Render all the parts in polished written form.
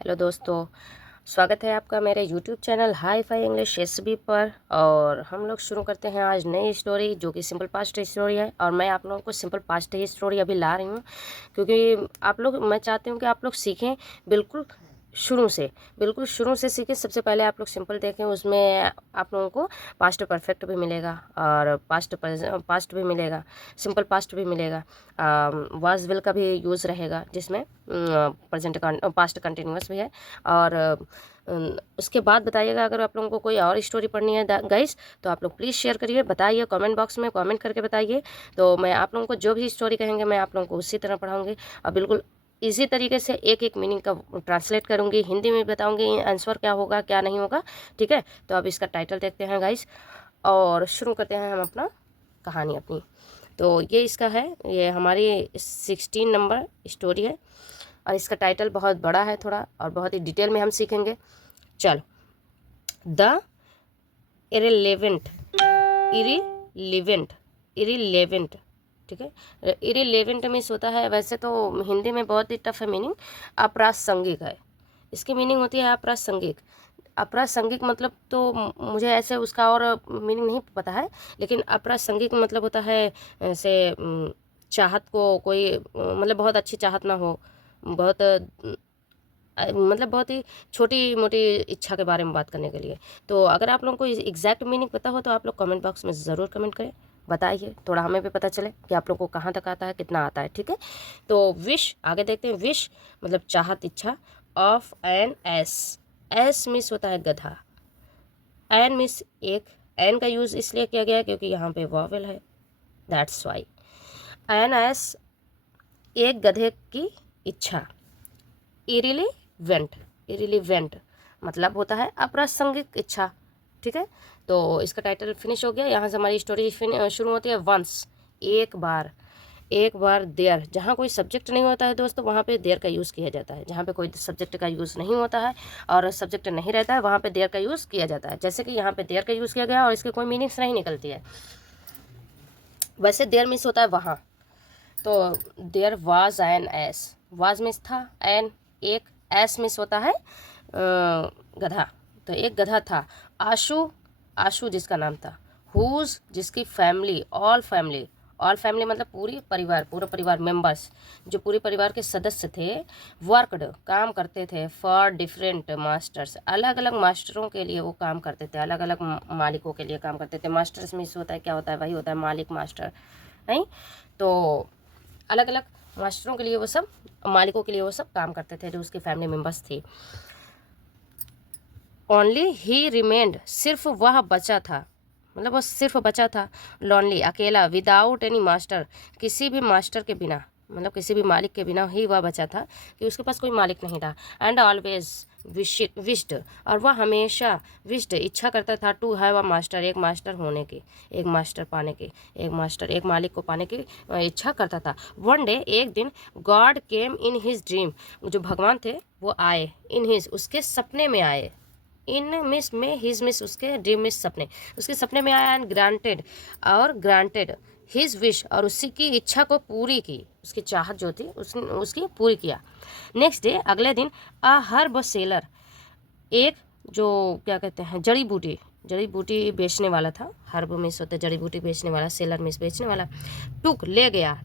Hello दोस्तों, स्वागत है आपका मेरे YouTube channel hi fi English SB पर। और हम लोग शुरू करते हैं आज नई स्टोरी जो कि सिंपल पास्ट स्टोरी है। और मैं आप लोगों को सिंपल पास्ट ही स्टोरी अभी ला रही हूँ क्योंकि आप लोग, मैं चाहती हूँ कि आप लोग सीखें बिल्कुल शुरू से, बिल्कुल शुरू से सीखें। सबसे पहले आप लोग सिंपल देखें, उसमें आप लोगों को पास्ट परफेक्ट भी मिलेगा और पास्ट भी मिलेगा, सिंपल पास्ट भी मिलेगा, वाज विल का भी यूज़ रहेगा जिसमें प्रेजेंट पास्ट कंटिन्यूअस भी है। और उसके बाद बताइएगा अगर आप लोगों को कोई और स्टोरी पढ़नी है गाइस, तो आप लोग प्लीज़ शेयर करिए, बताइए कमेंट बॉक्स में कमेंट करके बताइए। तो मैं आप लोगों को जो भी स्टोरी कहेंगे मैं आप लोगों को उसी तरह पढ़ाऊँगी और बिल्कुल इजी तरीके से एक एक मीनिंग का ट्रांसलेट करूँगी, हिंदी में बताऊँगी आंसर क्या होगा क्या नहीं होगा। ठीक है, तो अब इसका टाइटल देखते हैं गाइस और शुरू करते हैं हम अपना कहानी अपनी। तो ये इसका है, ये हमारी 16 नंबर स्टोरी है और इसका टाइटल बहुत बड़ा है थोड़ा और बहुत ही डिटेल में हम सीखेंगे। चलो, द इरेलेवेंट इरीलिवेंट इरीलेवेंट ठीक है, इरीलेवेंट मीन्स होता है, वैसे तो हिंदी में बहुत ही टफ है मीनिंग, अप्रासंगिक है। इसकी मीनिंग होती है अप्रासंगिक। अप्रासंगिक मतलब तो मुझे ऐसे उसका और मीनिंग नहीं पता है, लेकिन अप्रासंगिक मतलब होता है ऐसे चाहत को कोई मतलब बहुत अच्छी चाहत ना हो, बहुत मतलब बहुत ही छोटी मोटी इच्छा के बारे में बात करने के लिए। तो अगर आप लोगों को एग्जैक्ट मीनिंग पता हो तो आप लोग कमेंट बॉक्स में ज़रूर कमेंट करें, बताइए, थोड़ा हमें भी पता चले कि आप लोग को कहाँ तक आता है, कितना आता है। ठीक है, तो विश आगे देखते हैं। विश मतलब चाहत, इच्छा। Of an ass, ass means होता है गधा, एन मिस एक, एन का यूज़ इसलिए किया गया है क्योंकि यहाँ पे वॉवेल है, दैट्स वाई। एन एस एक गधे की इच्छा। इरिलीवेंट, इरिलीवेंट मतलब होता है अप्रासंगिक इच्छा। ठीक है, तो इसका टाइटल फिनिश हो गया। यहाँ से हमारी स्टोरी शुरू होती है। वंस, एक बार, एक बार देयर। जहाँ कोई सब्जेक्ट नहीं होता है दोस्तों वहाँ पे देयर का यूज़ किया जाता है। जहाँ पे कोई सब्जेक्ट का यूज़ नहीं होता है और सब्जेक्ट नहीं रहता है वहाँ पे देयर का यूज़ किया जाता है। जैसे कि यहाँ पे देयर का यूज़ किया गया और इसकी कोई मीनिंग्स नहीं निकलती है। वैसे देयर मीन्स होता है वहाँ, तो there was an ass, was means था, एन एक, एस मीन्स होता है गधा, तो एक गधा था। आशु, आशु जिसका नाम था। हुज जिसकी family, all family, all family मतलब पूरी परिवार, पूरा परिवार, मेंबर्स जो पूरे परिवार के सदस्य थे। वर्कड काम करते थे, फॉर डिफरेंट मास्टर्स अलग अलग मास्टरों के लिए वो काम करते थे, अलग अलग मालिकों के लिए काम करते थे। मास्टर्स मीन्स होता है क्या होता है, वही होता है मालिक, मास्टर नहीं। तो अलग अलग मास्टरों के लिए वो सब, मालिकों के लिए वो सब काम करते थे जो उसके फैमिली मेम्बर्स थे। ओनली ही रिमेंड, सिर्फ वह बचा था, मतलब वो सिर्फ बचा था। लॉनली अकेला, विदाउट एनी मास्टर, किसी भी मास्टर के बिना, मतलब किसी भी मालिक के बिना ही वह बचा था कि उसके पास कोई मालिक नहीं था। एंड ऑलवेज विश्ड, और वह हमेशा विश्ड इच्छा करता था, टू हैव अ मास्टर, एक मास्टर होने की, एक मास्टर पाने की, एक मास्टर, एक मालिक को पाने की इच्छा करता था। वन डे, एक दिन, God came in his dream, जो भगवान थे वो आए, इन हिज उसके सपने में आए, इन मिस में, हिज मिस उसके, ड्रीम मिस सपने, उसके सपने में आया। एंड ग्रांटेड, और ग्रांटेड हिज विश, और उसी की इच्छा को पूरी की, उसकी चाहत जो थी उसकी पूरी किया। नेक्स्ट डे, अगले दिन, अ हर्ब सेलर, एक जो क्या कहते हैं जड़ी बूटी, जड़ी बूटी बेचने वाला था। हर्ब मिस होता है जड़ी बूटी बेचने वाला, सेलर मिस बेचने वाला। टुक ले गया,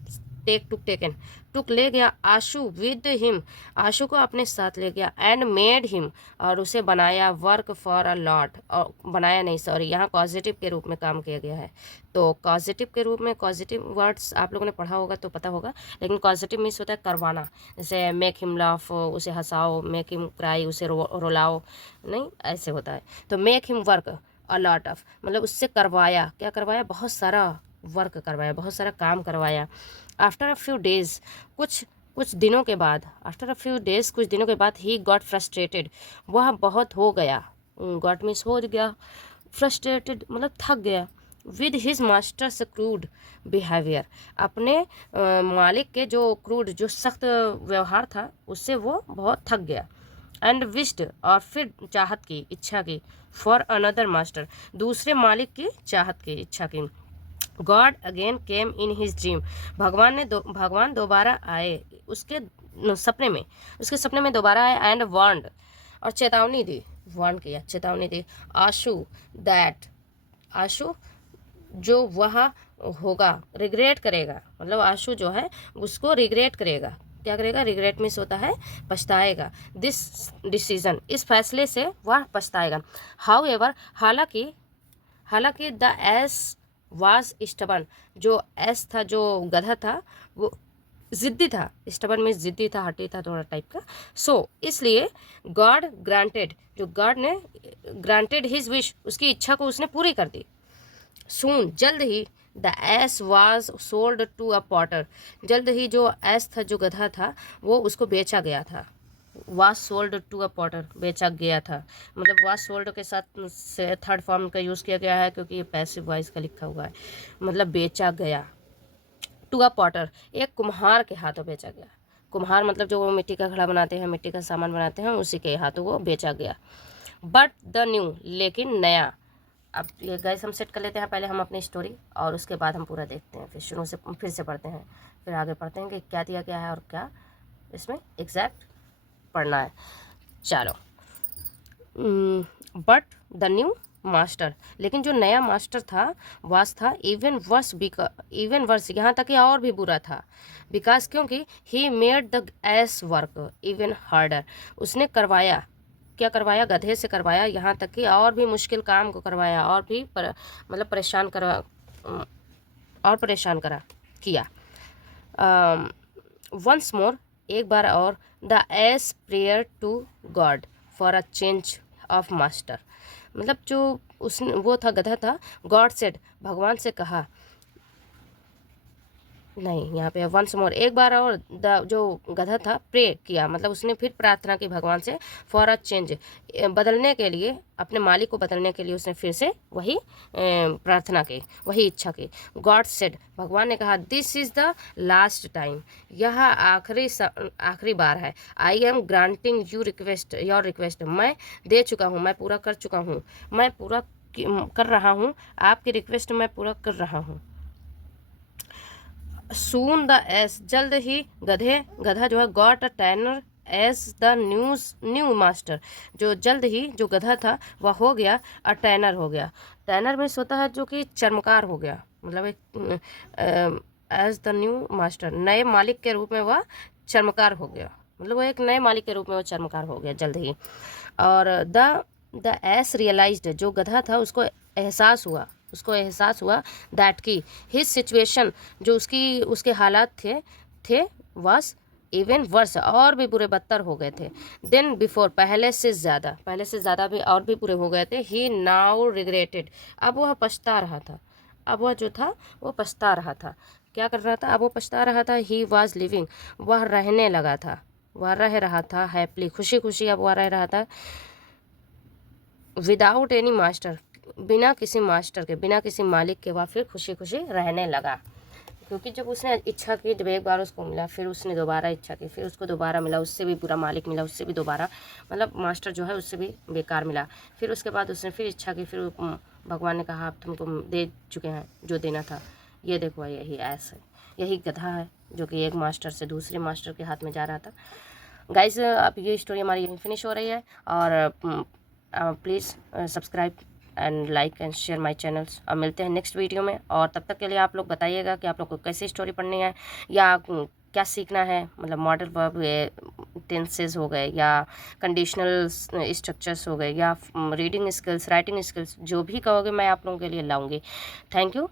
टेक टुक टेकन, टुक ले गया आशु विद हिम, आशु को अपने साथ ले गया। एंड मेड हिम, और उसे बनाया, वर्क फॉर अ लॉट, और बनाया नहीं सॉरी, यहाँ पॉजिटिव के रूप में काम किया गया है। तो पॉजिटिव के रूप में, पॉजिटिव वर्ड्स आप लोगों ने पढ़ा होगा तो पता होगा, लेकिन पॉजिटिव मीन्स होता है करवाना, जैसे मेक हिम लाफ, उसे हंसाओ, मेक हिम क्राई, उसे रुलाओ, नहीं ऐसे होता है। तो make him work a lot of, मतलब उससे करवाया, क्या करवाया, बहुत सारा वर्क करवाया, बहुत सारा काम करवाया। आफ्टर अ फ्यू डेज, कुछ कुछ दिनों के बाद, आफ्टर अ फ्यू डेज कुछ दिनों के बाद, ही गॉट फ्रस्ट्रेटेड, वह बहुत हो गया, गॉट मीन्स हो गया, फ्रस्ट्रेटेड मतलब थक गया। With his masters crude behaviour, अपने मालिक के जो क्रूड, जो सख्त व्यवहार था उससे वो बहुत थक गया। एंड विश्ड, और फिर चाहत की, इच्छा की, फॉर अनदर मास्टर, दूसरे मालिक की चाहत की, इच्छा की। God again came in his dream, भगवान दोबारा आए उसके सपने में, उसके सपने में दोबारा आया एंड वार्नड, और चेतावनी दी, वार्न किया, चेतावनी दी, आशु दैट, आशु जो वह होगा, रिग्रेट करेगा, मतलब आशु जो है उसको रिग्रेट करेगा, क्या करेगा, रिग्रेट मीन्स होता है पछताएगा, दिस डिसीजन, इस फैसले से वह पछताएगा, हाउ एवर, हालांकि द एस वाज स्टबर्न, जो एस था, जो गधा था, वो ज़िद्दी था, स्टबर्न में ज़िद्दी था, हठी था थोड़ा टाइप का, सो इसलिए गॉड ग्रांटेड, जो गॉड ने ग्रांटेड हिज विश, उसकी इच्छा को उसने पूरी कर दी, सून जल्द ही, the ass was sold to a potter, जल्द ही जो एस था, जो गधा था, वो उसको बेचा गया था, was sold to a potter, बेचा गया था, मतलब वाज सोल्ड के साथ से थर्ड फॉर्म का यूज़ किया गया है क्योंकि ये पैसिव वॉइस का लिखा हुआ है, मतलब बेचा गया, टू अ पॉटर, एक कुम्हार के हाथों बेचा गया, कुम्हार मतलब जो वो मिट्टी का घड़ा बनाते हैं, मिट्टी का सामान बनाते हैं, उसी के हाथों वो बेचा गया, बट द न्यू, लेकिन नया, अब ये गाइस हम सेट कर लेते हैं पहले हम अपनी स्टोरी, और उसके बाद हम पूरा देखते हैं, फिर शुरू से फिर से पढ़ते हैं, फिर आगे पढ़ते हैं कि क्या दिया गया है और क्या इसमें एग्जैक्ट पढ़ना है। चलो, बट द न्यू मास्टर, लेकिन जो नया मास्टर था वास था इवन वर्स, यहाँ तक कि और भी बुरा था, बिकॉज क्योंकि he made the S work even harder, उसने करवाया, क्या करवाया, गधे से करवाया, यहाँ तक कि और भी मुश्किल काम को करवाया, और भी मतलब परेशान करा किया, वंस मोर, एक बार और, the ass prayer to God for a change of master, मतलब जो उसने, वो था, गधा था, गॉड सेड, भगवान से कहा, नहीं यहाँ पे वंस मोर, एक बार और, जो गधा था प्रे किया, मतलब उसने फिर प्रार्थना की भगवान से, फॉर अ चेंज, बदलने के लिए, अपने मालिक को बदलने के लिए उसने फिर से वही प्रार्थना की, वही इच्छा की, गॉड सेड, भगवान ने कहा, this is the last time, यह आखिरी बार है, I am granting you request, your request, मैं दे चुका हूँ, मैं पूरा कर चुका हूँ, मैं पूरा कर रहा हूँ, आपकी रिक्वेस्ट मैं पूरा कर रहा हूँ, सून द एस, जल्द ही गधा जो है, got a tanner as the new master, जो जल्द ही जो गधा था वह हो गया अ टैनर, हो गया, टैनर में होता है जो कि चर्मकार हो गया, मतलब एक एज द न्यू मास्टर, नए मालिक के रूप में वह चर्मकार हो गया, मतलब वो एक नए मालिक के रूप में वो चर्मकार हो गया जल्द ही, और द एस रियलाइज्ड, जो गधा था उसको एहसास हुआ दैट की हिज सिचुएशन, जो उसके हालात थे वास इवन वर्स, और भी बुरे बदतर हो गए थे, देन बिफोर, पहले से ज़्यादा भी और भी बुरे हो गए थे, ही नाउ रिग्रेटेड, अब वह पछता रहा था, अब वह जो था वो पछता रहा था, क्या कर रहा था, अब वो पछता रहा था, ही वॉज लिविंग, वह रहने लगा था, वह रह रहा था हैप्पली, खुशी खुशी अब वह रह रहा था, विदाउट एनी मास्टर, बिना किसी मास्टर के, बिना किसी मालिक के, वह फिर खुशी खुशी रहने लगा, क्योंकि जब उसने इच्छा की, जब एक बार उसको मिला, फिर उसने दोबारा इच्छा की, फिर उसको दोबारा मिला, उससे भी बुरा मालिक मिला, उससे भी दोबारा, मतलब मास्टर जो है उससे भी बेकार मिला, फिर उसके बाद उसने फिर इच्छा की, फिर भगवान ने कहा आप तुमको दे चुके हैं जो देना था, ये देखो, यही ऐसा यही गधा है जो कि एक मास्टर से दूसरे मास्टर के हाथ में जा रहा था। गाइस, अब ये स्टोरी हमारी यहीं फिनिश हो रही है, और please subscribe and like and share my channels, और मिलते हैं नेक्स्ट वीडियो में, और तब तक के लिए आप लोग बताइएगा कि आप लोग को कैसी स्टोरी पढ़नी है, या क्या सीखना है, मतलब मॉडल वर्ब, टेंसेस हो गए, या कंडीशनल स्ट्रक्चर्स हो गए, या रीडिंग स्किल्स, राइटिंग स्किल्स, जो भी कहोगे मैं आप लोगों के लिए लाऊंगी। Thank you.